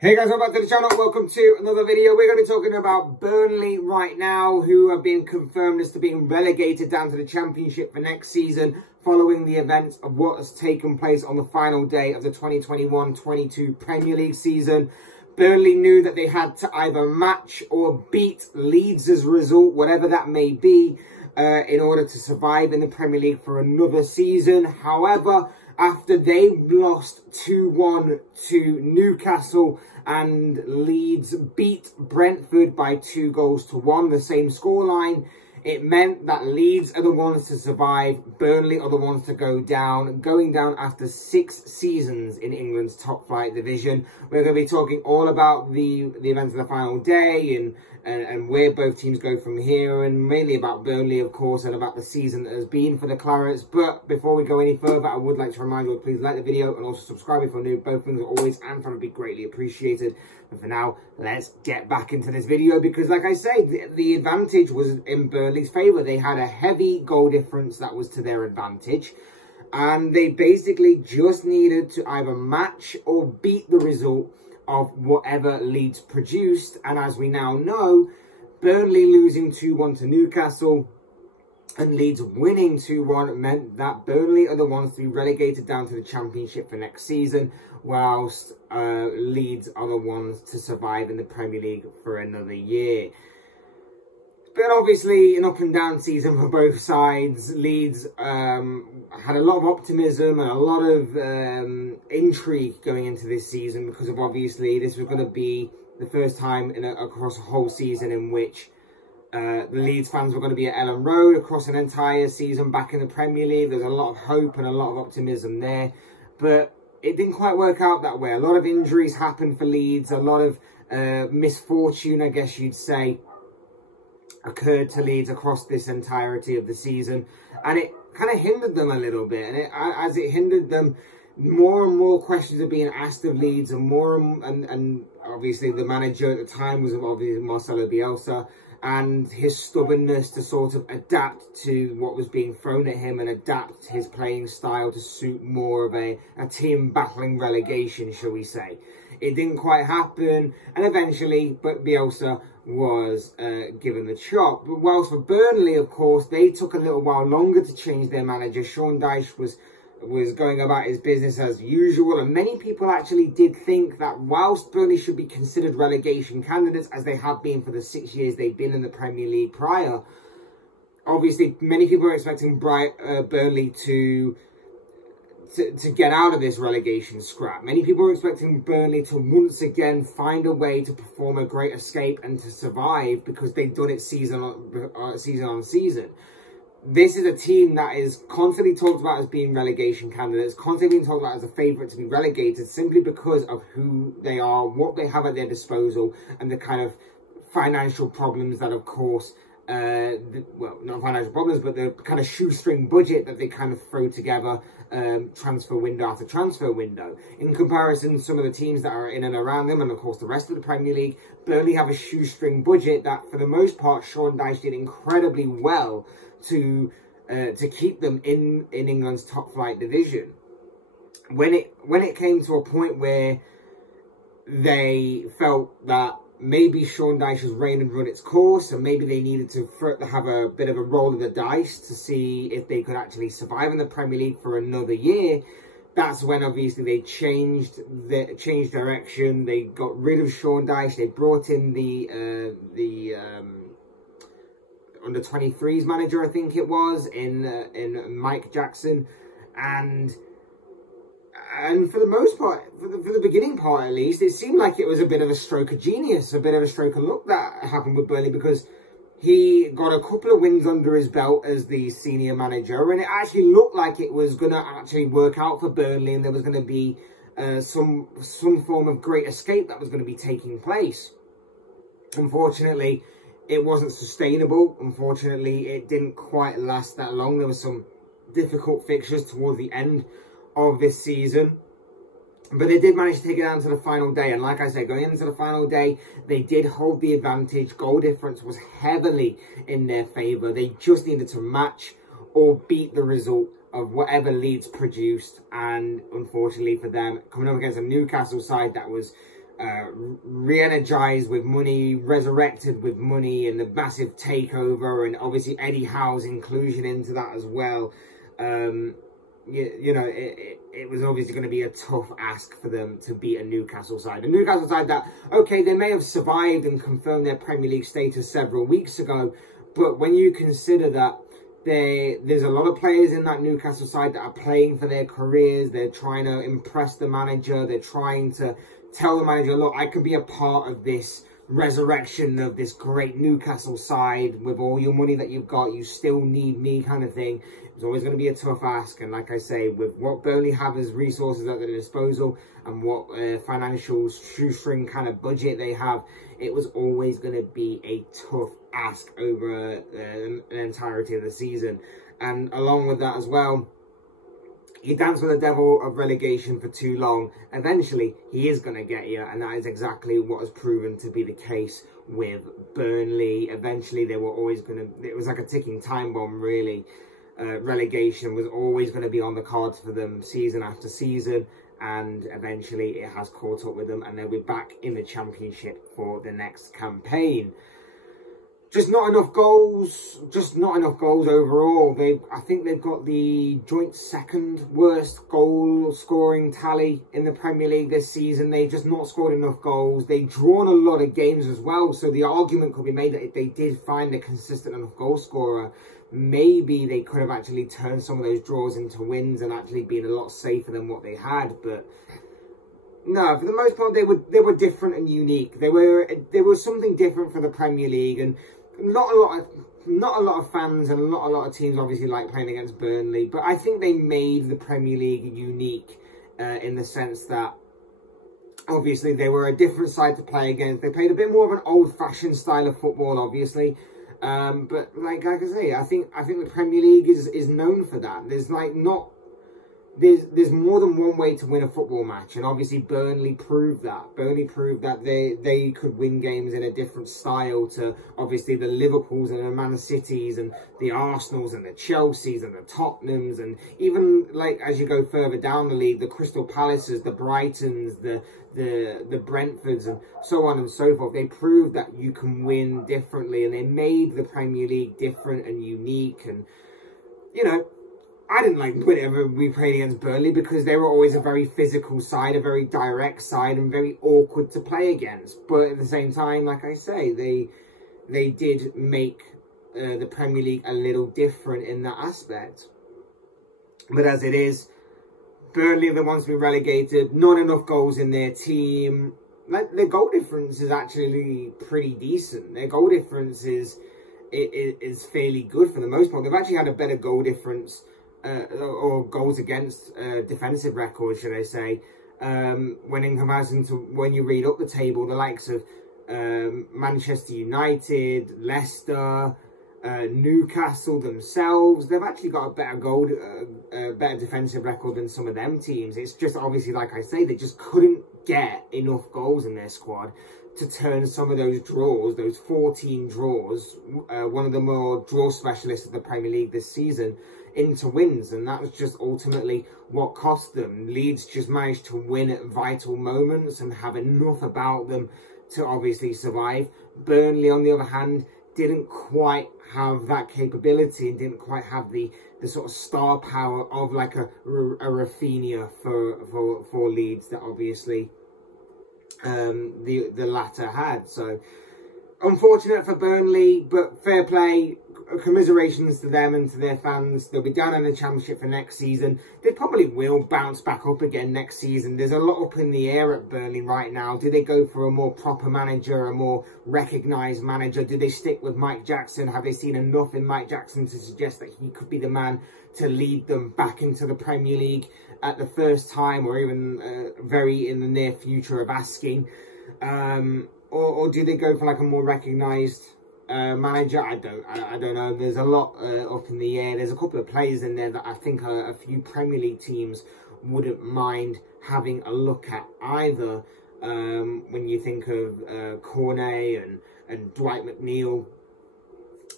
Hey guys, welcome back to the channel. Welcome to another video. We're going to be talking about Burnley right now, who have been confirmed as to being relegated down to the Championship for next season, following the events of what has taken place on the final day of the 2021-22 Premier League season. Burnley knew that they had to either match or beat Leeds' result, whatever that may be, in order to survive in the Premier League for another season. However, after they lost 2-1 to Newcastle and Leeds beat Brentford by 2-1, the same scoreline, it meant that Leeds are the ones to survive, Burnley are the ones to go down, going down after 6 seasons in England's top flight division. We're going to be talking all about the events of the final day and where both teams go from here, and mainly about Burnley, of course, and about the season that has been for the Clarets. But before we go any further, I would like to remind you to please like the video and also subscribe if you're new. Both things are always and trying to be greatly appreciated. But for now, let's get back into this video, because like I say, the advantage was in Burnley's favour. They had a heavy goal difference that was to their advantage, and they basically just needed to either match or beat the result of whatever Leeds produced. And as we now know, Burnley losing 2-1 to Newcastle and Leeds winning 2-1 meant that Burnley are the ones to be relegated down to the Championship for next season, whilst Leeds are the ones to survive in the Premier League for another year. But obviously, an up and down season for both sides. Leeds had a lot of optimism and a lot of intrigue going into this season, because of obviously this was going to be the first time across a whole season in which the Leeds fans were going to be at Ellen Road across an entire season back in the Premier League. There's a lot of hope and a lot of optimism there, but it didn't quite work out that way. A lot of injuries happened for Leeds, a lot of misfortune, I guess you'd say, occurred to Leeds across this entirety of the season, and it kind of hindered them a little bit. And as it hindered them, more and more questions are being asked of Leeds, and and obviously the manager at the time was obviously Marcelo Bielsa, and his stubbornness to sort of adapt to what was being thrown at him and adapt his playing style to suit more of a team battling relegation, shall we say. It didn't quite happen, and eventually, but Bielsa was given the chop. But whilst for Burnley, of course, they took a little while longer to change their manager. Sean Dyche was going about his business as usual, and many people actually did think that whilst Burnley should be considered relegation candidates, as they have been for the 6 years they've been in the Premier League prior, obviously many people were expecting Burnley to get out of this relegation scrap. Many people were expecting Burnley to once again find a way to perform a great escape and to survive, because they've done it season on season. This is a team that is constantly talked about as being relegation candidates, constantly being talked about as a favourite to be relegated, simply because of who they are, what they have at their disposal, and the kind of financial problems that, of course, well, not financial problems, but the kind of shoestring budget that they kind of throw together transfer window after transfer window. In comparison, some of the teams that are in and around them, and of course the rest of the Premier League, Burnley have a shoestring budget that, for the most part, Sean Dyche did incredibly well to keep them in England's top flight division. When it came to a point where they felt that maybe Sean Dyche's reign had run its course, and maybe they needed to have a bit of a roll of the dice to see if they could actually survive in the Premier League for another year, that's when obviously they changed direction. They got rid of Sean Dyche. They brought in the under 23s manager, I think it was, in Mike Jackson, and for the most part, for the beginning part at least, it seemed like it was a bit of a stroke of genius, a bit of a stroke of luck that happened with Burnley, because he got a couple of wins under his belt as the senior manager, and it actually looked like it was going to actually work out for Burnley, and there was going to be some form of great escape that was going to be taking place. Unfortunately, it wasn't sustainable. Unfortunately, it didn't quite last that long. There were some difficult fixtures towards the end of this season, but they did manage to take it down to the final day. And like I said, going into the final day, they did hold the advantage. Goal difference was heavily in their favour. They just needed to match or beat the result of whatever Leeds produced. And unfortunately for them, coming up against a Newcastle side that was re-energized with money, resurrected with money, and the massive takeover, and obviously Eddie Howe's inclusion into that as well. You know, it was obviously going to be a tough ask for them to beat a Newcastle side. A Newcastle side that, okay, they may have survived and confirmed their Premier League status several weeks ago, but when you consider that there's a lot of players in that Newcastle side that are playing for their careers, they're trying to impress the manager, they're trying to tell the manager, look, I can be a part of this resurrection of this great Newcastle side. With all your money that you've got, you still need me, kind of thing. It's always going to be a tough ask, and like I say, with what Burnley have as resources at their disposal and what financial shoestring kind of budget they have, it was always going to be a tough ask over an entirety of the season. And along with that as well, you dance with the devil of relegation for too long, eventually he is going to get you, and that is exactly what has proven to be the case with Burnley. Eventually they were always going to, it was like a ticking time bomb, really. Relegation was always going to be on the cards for them season after season, and eventually it has caught up with them, and they'll be back in the Championship for the next campaign. Just not enough goals. Just not enough goals overall. I think they've got the joint second worst goal scoring tally in the Premier League this season. They've just not scored enough goals. They've drawn a lot of games as well, so the argument could be made that if they did find a consistent enough goal scorer, maybe they could have actually turned some of those draws into wins and actually been a lot safer than what they had. But no, for the most part, they were different and unique. They were something different for the Premier League, and not a lot of fans and not a lot of teams obviously like playing against Burnley, but I think they made the Premier League unique in the sense that obviously they were a different side to play against. They played a bit more of an old-fashioned style of football, obviously, but like I say, I think the Premier League is known for that. There's like not. There's more than one way to win a football match, and obviously Burnley proved that. Burnley proved that they could win games in a different style to obviously the Liverpools and the Man Cities and the Arsenals and the Chelseas and the Tottenhams, and even like as you go further down the league, the Crystal Palaces, the Brightons, the Brentfords, and so on and so forth. They proved that you can win differently, and they made the Premier League different and unique. And you know, I didn't like whenever we played against Burnley because they were always a very physical side, a very direct side, and very awkward to play against. But at the same time, like I say, they did make the Premier League a little different in that aspect. But as it is, Burnley are the ones to be relegated. Not enough goals in their team. Like, their goal difference is actually pretty decent. Their goal difference is fairly good for the most part. They've actually had a better goal difference or goals against defensive record, should I say, when in comparison to when you read up the table, the likes of Manchester United, Leicester, Newcastle themselves, they've actually got a better better defensive record than some of them teams. It's just obviously, like I say, they just couldn't get enough goals in their squad to turn some of those draws, those 14 draws, one of the more draw specialists of the Premier League this season, into wins. And that was just ultimately what cost them. Leeds just managed to win at vital moments and have enough about them to obviously survive. Burnley, on the other hand, didn't quite have that capability and didn't quite have the sort of star power of like a Rafinha for Leeds that obviously the latter had. So unfortunate for Burnley, but fair play. Commiserations to them and to their fans. They'll be down in the Championship for next season. They probably will bounce back up again next season. There's a lot up in the air at Burnley right now. Do they go for a more proper manager, a more recognised manager? Do they stick with Mike Jackson? Have they seen enough in Mike Jackson to suggest that he could be the man to lead them back into the Premier League at the first time, or even very in the near future of asking? Or do they go for like a more recognised manager? I don't know. There's a lot up in the air. There's a couple of players in there that I think a few Premier League teams wouldn't mind having a look at either. When you think of Cornet and Dwight McNeil,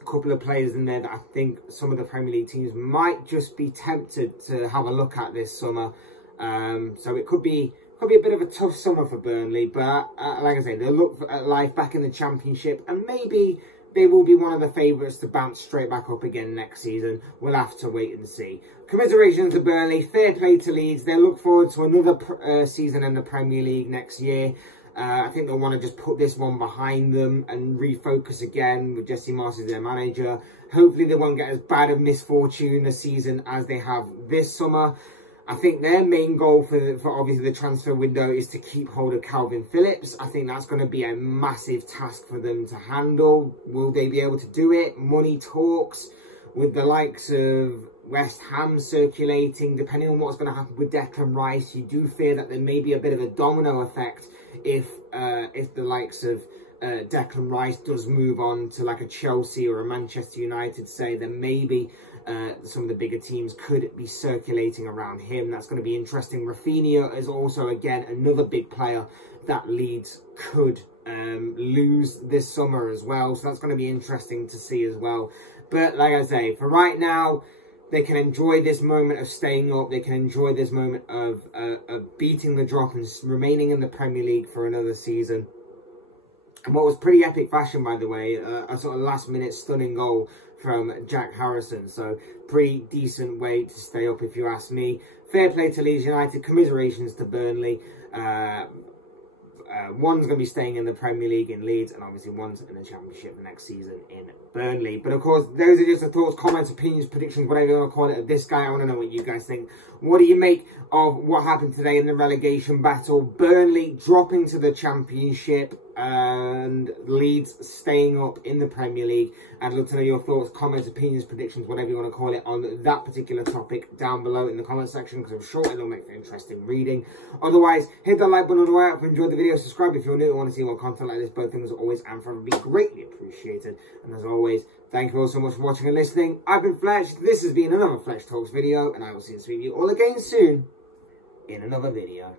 a couple of players in there that I think some of the Premier League teams might just be tempted to have a look at this summer. So it could be Could be a bit of a tough summer for Burnley, but like I say, they'll look at life back in the Championship, and maybe they will be one of the favourites to bounce straight back up again next season. We'll have to wait and see. Commiserations to Burnley, fair play to Leeds. They look forward to another season in the Premier League next year. I think they'll want to just put this one behind them and refocus again with Jesse Marsch as their manager. Hopefully they won't get as bad of misfortune this season as they have this summer. I think their main goal for obviously the transfer window is to keep hold of Calvin Phillips. I think that's going to be a massive task for them to handle. Will they be able to do it? Money talks with the likes of West Ham circulating. Depending on what's going to happen with Declan Rice, you do fear that there may be a bit of a domino effect if the likes of Declan Rice does move on to like a Chelsea or a Manchester United, say, then maybe some of the bigger teams could be circulating around him. That's going to be interesting. Rafinha is also, again, another big player that Leeds could lose this summer as well. So that's going to be interesting to see as well. But like I say, for right now, they can enjoy this moment of staying up. They can enjoy this moment of beating the drop and remaining in the Premier League for another season. And what was pretty epic fashion, by the way, a sort of last-minute stunning goal from Jack Harrison. So, pretty decent way to stay up, if you ask me. Fair play to Leeds United. Commiserations to Burnley. One's going to be staying in the Premier League in Leeds, and obviously one's in the Championship next season in Burnley. But of course, those are just the thoughts, comments, opinions, predictions, whatever you want to call it, of this guy. I want to know what you guys think. What do you make of what happened today in the relegation battle? Burnley dropping to the Championship and Leeds staying up in the Premier League. I'd love to know your thoughts, comments, opinions, predictions, whatever you want to call it, on that particular topic down below in the comment section, because I'm sure it'll make for interesting reading. Otherwise, hit that like button on the way out if you enjoyed the video. Subscribe if you're new and want to see more content like this. Both things are always and forever be greatly appreciated. And as always, thank you all so much for watching and listening. I've been Fletch. This has been another Fletch Talks video, and I will see you all again soon in another video.